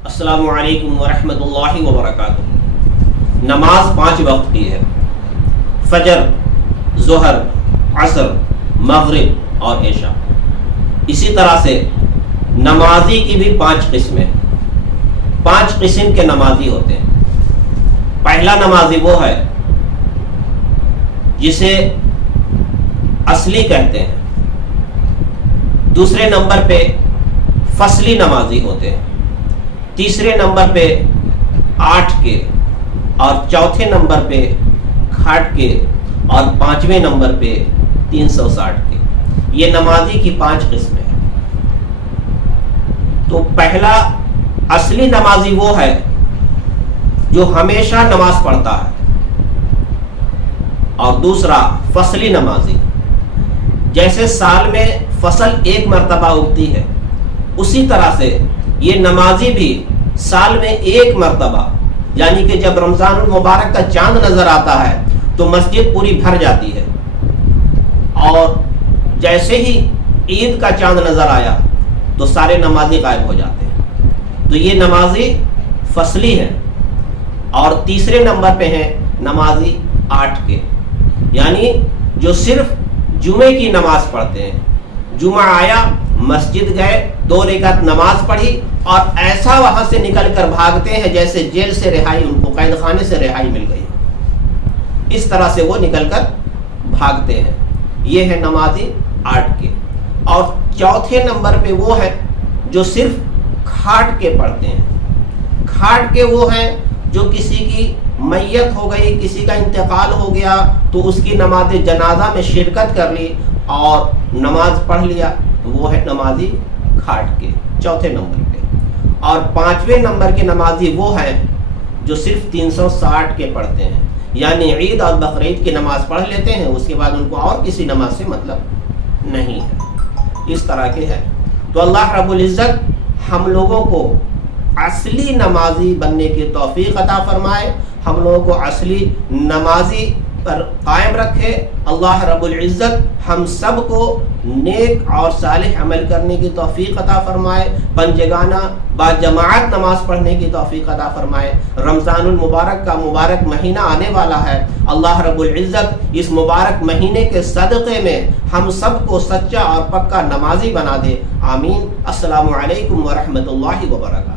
السلام علیکم ورحمۃ اللہ وبرکاتہ۔ نماز 5 وقت کی ہے، فجر، ظہر، عصر، مغرب اور عشاء۔ اسی طرح سے نمازی کی بھی 5 قسمیں، 5 قسم کے نمازی ہوتے ہیں۔ پہلا نمازی وہ ہے جسے اصلی کہتے ہیں، دوسرے نمبر پہ فصلی نمازی ہوتے ہیں، تیسرے نمبر پہ 8 کے، اور چوتھے نمبر پہ کھاٹ کے، اور 5ویں نمبر پہ 360 کے۔ یہ نمازی کی 5 قسمیں ہیں۔ تو پہلا اصلی نمازی وہ ہے جو ہمیشہ نماز پڑھتا ہے، اور دوسرا فصلی نمازی، جیسے سال میں فصل 1 مرتبہ اگتی ہے، اسی طرح سے یہ نمازی بھی سال میں 1 مرتبہ، یعنی کہ جب رمضان المبارک کا چاند نظر آتا ہے تو مسجد پوری بھر جاتی ہے، اور جیسے ہی عید کا چاند نظر آیا تو سارے نمازی غائب ہو جاتے ہیں۔ تو یہ نمازی فصلی ہے۔ اور تیسرے نمبر پہ ہیں نمازی 8 کے، یعنی جو صرف جمعے کی نماز پڑھتے ہیں۔ جمعہ آیا، مسجد گئے، 2 رکعت نماز پڑھی، اور ایسا وہاں سے نکل کر بھاگتے ہیں جیسے جیل سے رہائی، ان کو قید خانے سے رہائی مل گئی، اس طرح سے وہ نکل کر بھاگتے ہیں۔ یہ ہے نمازی 8 کے۔ اور چوتھے نمبر پہ وہ ہے جو صرف کھاٹ کے پڑھتے ہیں۔ کھاٹ کے وہ ہیں جو کسی کی میت ہو گئی، کسی کا انتقال ہو گیا تو اس کی نماز جنازہ میں شرکت کر لی اور نماز پڑھ لیا، وہ ہے نمازی کھاٹ کے، چوتھے نمبر پہ۔ اور 5ویں نمبر کے نمازی وہ ہیں جو صرف 360 کے پڑھتے ہیں، یعنی عید اور بقرعید کی نماز پڑھ لیتے ہیں، اس کے بعد ان کو اور کسی نماز سے مطلب نہیں ہے۔ اس طرح کے ہے۔ تو اللہ رب العزت ہم لوگوں کو اصلی نمازی بننے کی توفیق عطا فرمائے، ہم لوگوں کو اصلی نمازی پر قائم رکھے۔ اللہ رب العزت ہم سب کو نیک اور صالح عمل کرنے کی توفیق عطا فرمائے، پنجگانہ با جماعت نماز پڑھنے کی توفیق عطا فرمائے۔ رمضان المبارک کا مبارک مہینہ آنے والا ہے، اللہ رب العزت اس مبارک مہینے کے صدقے میں ہم سب کو سچا اور پکا نمازی بنا دے، آمین۔ السلام علیکم ورحمۃ اللہ وبرکاتہ۔